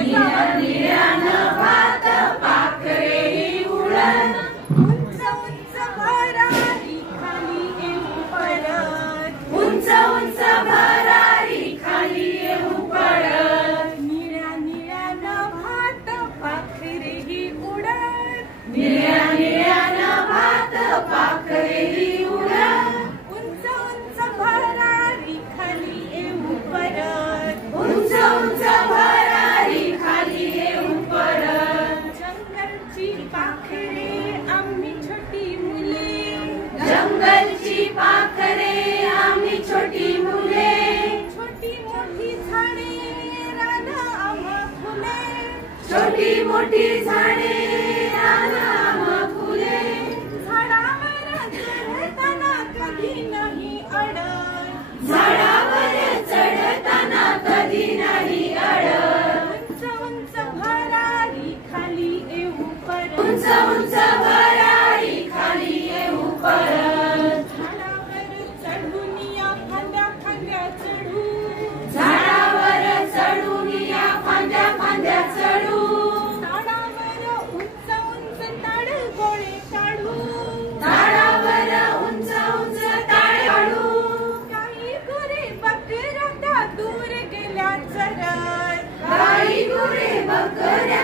निळ्या नभात पाखरेही उडत, उंच उंच भरारी खाली येऊ पडत, उंच उंच भरारी खाली येऊ पडत. निळ्या निळ्या नभात पाखरेही उडत, निळ्या निळ्या नभात पाखरेही उडत, उंच उंच भरारी खाली येऊ पडत, उंच उंच भरारी खाली येऊ पडत. जंगलची पाखरे आम्ही छोटी मुले, जंगलची पाखरे आम्ही छोटी मुले, छोटी मोठी झाडे रान आम्हा फुले, छोटी मोठी झाडे रान आम्हा फुले, झाडावर चढताना कधी नाही अडत, झाडावर चढताना कधी नाही अडत. उंच उंच भरारी खाली येऊ पडत, उंच उंच भरारी खाली येऊ पडत. झाडावर चढून या फांद्या फांद्या चढू, झाडावर चढून या फांद्या फांद्या चढू, झाडावर उंच उंच ताड गोळे काढू, झाडावर उंच उंच ताळे काढू. काही गुरे बकऱ्या दूर गेल्या चरत, काही गुरे बकऱ्या